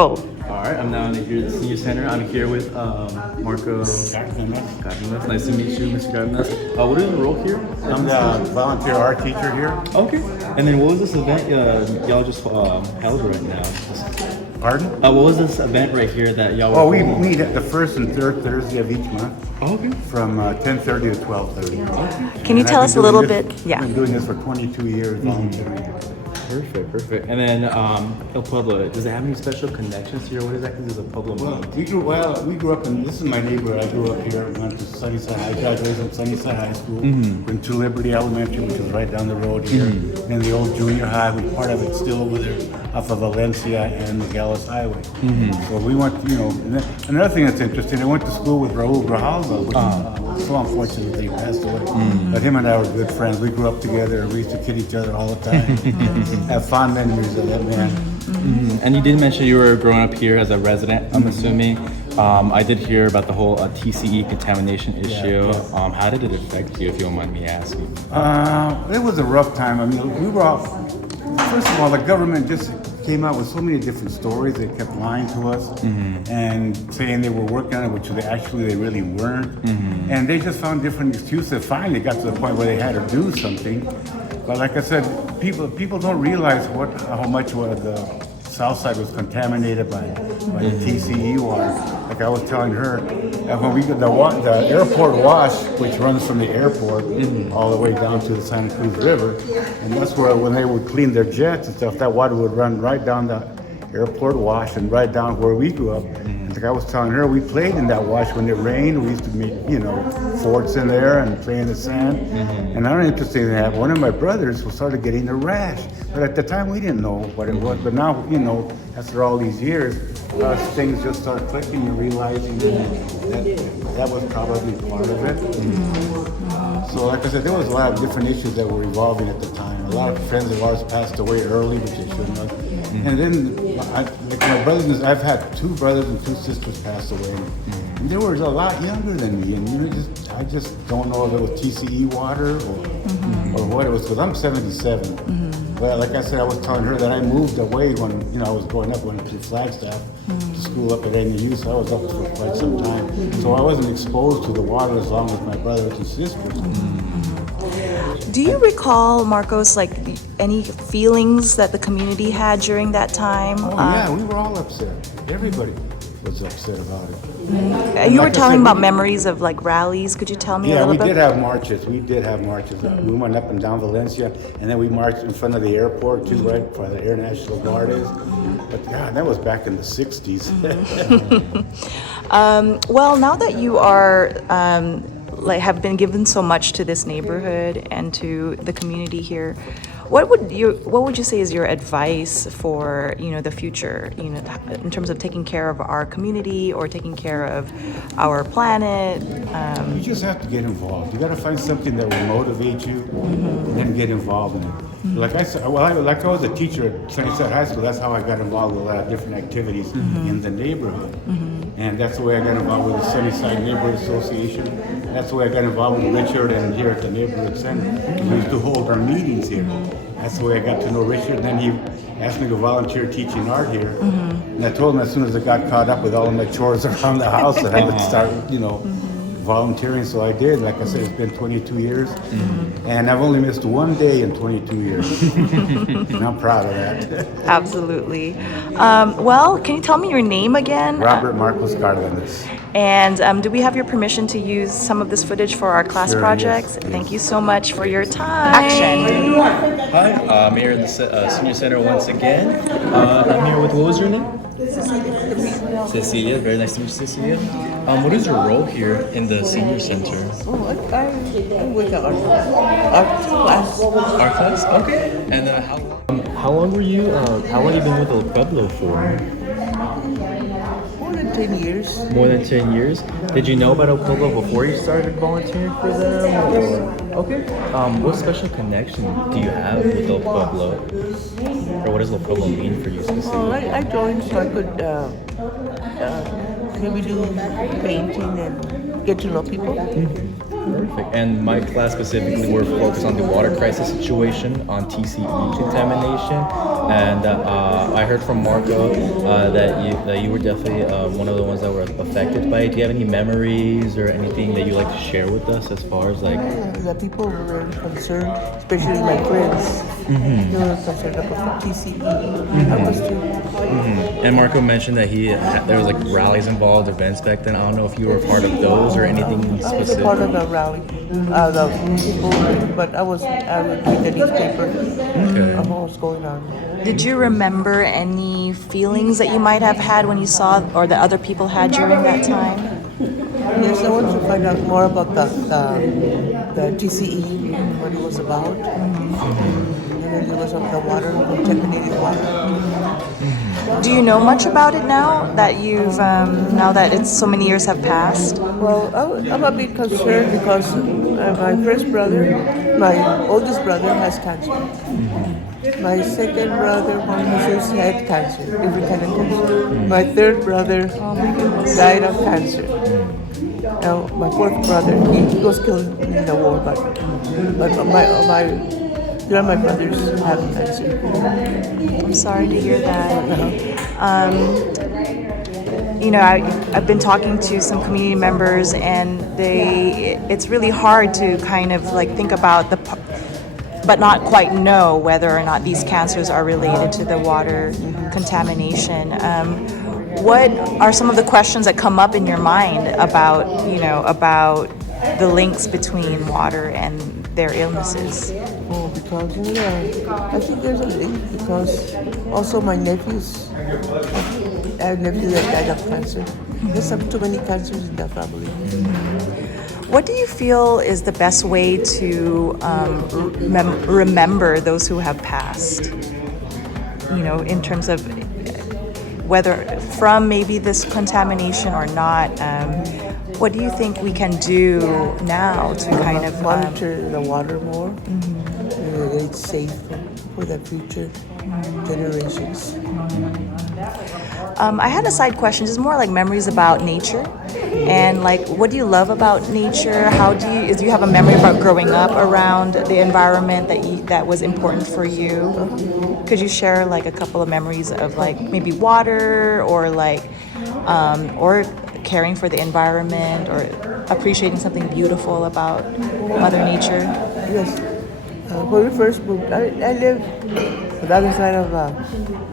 Oh, All right, I'm now here at the Senior Center. I'm here with Marco Cardenas. Nice to meet you, Mr. Cardenas. What is your role here? I'm the volunteer art teacher here. Okay. And then what was this event y'all just held right now? Pardon? What was this event right here that y'all were Oh, we holding? meet at the first and third Thursday of each month Okay. from 10:30 to 12:30. can you And tell I've us a been little doing bit? this- Yeah. I've been doing this for 22 years volunteering. Perfect. And then El Pueblo, does it have any special connections here? What exactly does El Pueblo mean? We grew up in, this is my neighborhood. I grew up here, went to Sunnyside, I graduated from Sunnyside High School, went to Liberty Elementary, which is right down the road here, and the old junior high, which part of it's still over there off of Valencia and Nogales Highway. So we went, and then another thing that's interesting, I went to school with Raul Grijalva, which is so unfortunate that he passed away. But him and I were good friends. We grew up together, and we used to kid each other all the time. Have fond memories of that man. And you did mention you were growing up here as a resident, I'm assuming. I did hear about the whole TCE contamination issue. How did it affect you, if you don't mind me asking? It was a rough time. I mean, we were all, first of all, the government just came out with so many different stories. They kept lying to us and saying they were working on it, which they really weren't. And they just found different excuses. Finally got to the point where they had to do something. But like I said, people don't realize how much the south side was contaminated by the TCE water. Like I was telling her, that when we get the airport wash, which runs from the airport all the way down to the Santa Cruz River, and that's where when they would clean their jets and stuff, that water would run right down the airport wash and right down where we grew up. And like I was telling her, we played in that wash when it rained. We used to meet, forts in there and play in the sand. And I'm interested in that. One of my brothers started getting a rash, but at the time we didn't know what it was. But now, after all these years, things just start clicking and realizing that was probably part of it. So like I said, there was a lot of different issues that were evolving at the time. A lot of friends of ours passed away early, which they shouldn't have. And then, my brothers, I've had 2 brothers and 2 sisters pass away. And they were a lot younger than me. And I just don't know if it was TCE water or what it was, because I'm 77. But like I said, I was telling her that I moved away when I was growing up, went to Flagstaff to school up at NU, so I was up for quite some time. So I wasn't exposed to the water as long as my brothers and sisters. Do you recall, Marcos, any feelings that the community had during that time? Oh yeah, we were all upset. Everybody was upset about it. You were Like I telling said, about memories of rallies. Could you tell me a Yeah, little we bit? did have marches. We We went up and down Valencia, and then we marched in front of the airport too, right, where the Air National Guard is. But God, that was back in the 60s. Well, now that you are have been given so much to this neighborhood and to the community here, what would you say is your advice for the future? In terms of taking care of our community or taking care of our planet. You just have to get involved. You got to find something that will motivate you, and then get involved in it. Like I said, I was a teacher at Sunnyside High School. That's how I got involved with a lot of different activities in the neighborhood. And that's the way I got involved with the Sunnyside Neighborhood Association. That's the way I got involved with Richard and here at the Neighborhood Center. We used to hold our meetings here. That's the way I got to know Richard. Then he asked me to volunteer teaching art here. And I told him as soon as I got caught up with all of my chores around the house that I would start, volunteering. So I did. Like I said, it's been 22 years. And I've only missed one day in 22 years. And I'm proud of that. Absolutely. Well, can you tell me your name again? Robert Marcos Cardenas. And do we have your permission to use some of this footage for our class Sure, projects? yes. Thank you so much for your time. Action. Hi, I'm here at the Senior Center once again. I'm here with, what was your name? Cecilia, very nice to meet you, Cecilia. What is your role here in the Senior Center? I'm with the art class. Art class? Okay. And how long have you been with El Pueblo for? More than 10 years. More than 10 years? Did you know about El Pueblo before you started volunteering for them? Okay. What special connection do you have with El Pueblo? Or what does El Pueblo mean for you specifically? Well, I joined so I could maybe do painting and get to know people. Perfect. And my class specifically, we're focused on the water crisis situation, on TCE contamination, and I heard from Marco that you were definitely one of the ones that were affected by it. Do you have any memories or anything that you like to share with us as far as like? The people were very concerned, especially my friends. They were concerned about the TCE. I was too. And Marco mentioned that there was like rallies involved, events back then. I don't know if you were part of those or anything I was a specific. part of the rally, the people, but I would read the newspaper of what was going on. Did you remember any feelings that you might have had when you saw, or that other people had during that time? Yes, I wanted to find out more about the TCE, what it was about. And then there was the water, contaminated water. Do you know much about it now that you've now that it's so many years have passed? Well, I'm a bit concerned because my first brother, my oldest brother, has cancer. My second brother, Juan Jesus, had cancer, different kind of cancer. My third brother died of cancer. Now, my fourth brother, he was killed in the war, but three of my brothers have cancer. I'm sorry to hear that. You know, I've been talking to some community members, and it's really hard to kind of like think about but not quite know whether or not these cancers are related to the water contamination. What are some of the questions that come up in your mind about the links between water and their illnesses? Oh, because I think there's a link because also my nephews, I have nephews that died of cancer. There's too many cancers in the family. What do you feel is the best way to remember those who have passed? You know, in terms of whether from maybe this contamination or not. What do you think we can do now to kind of Monitor the water more. That it's safe for the future generations. I had a side question, just more like memories about nature, and like, what do you love about nature? Do you have a memory about growing up around the environment that was important for you? Could you share like a couple of memories of like maybe water or like, or caring for the environment or appreciating something beautiful about Mother Nature? Yes. When we first moved, I lived on the other side of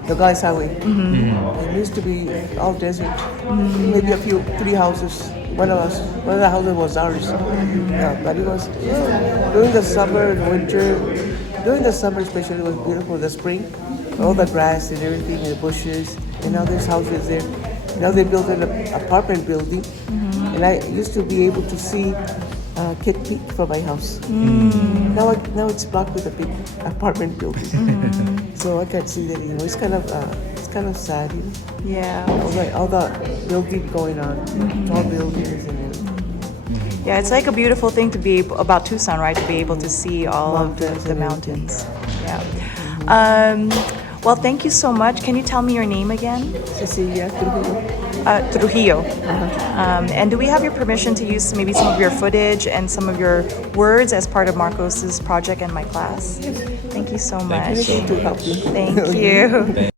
the Guys Highway. It used to be all desert. Maybe three houses. One of the houses was ours. But it was during the summer and winter. During the summer, especially, it was beautiful. The spring, all the grass and everything, and the bushes. And now there's houses there. Now they built an apartment building, and I used to be able to see Kid Peak from my house. Now it's blocked with a big apartment building, so I can't see that anymore. It's kind of sad, you know. Yeah. All the building going on, tall buildings and everything. Yeah, it's like a beautiful thing to be able, about Tucson, right? To be able to see all of the mountains. Yeah. Well, thank you so much. Can you tell me your name again? Cecilia, Trujillo. Trujillo. And do we have your permission to use maybe some of your footage and some of your words as part of Marcos's project and my class? Thank you so much. Anything to help you. Thank you.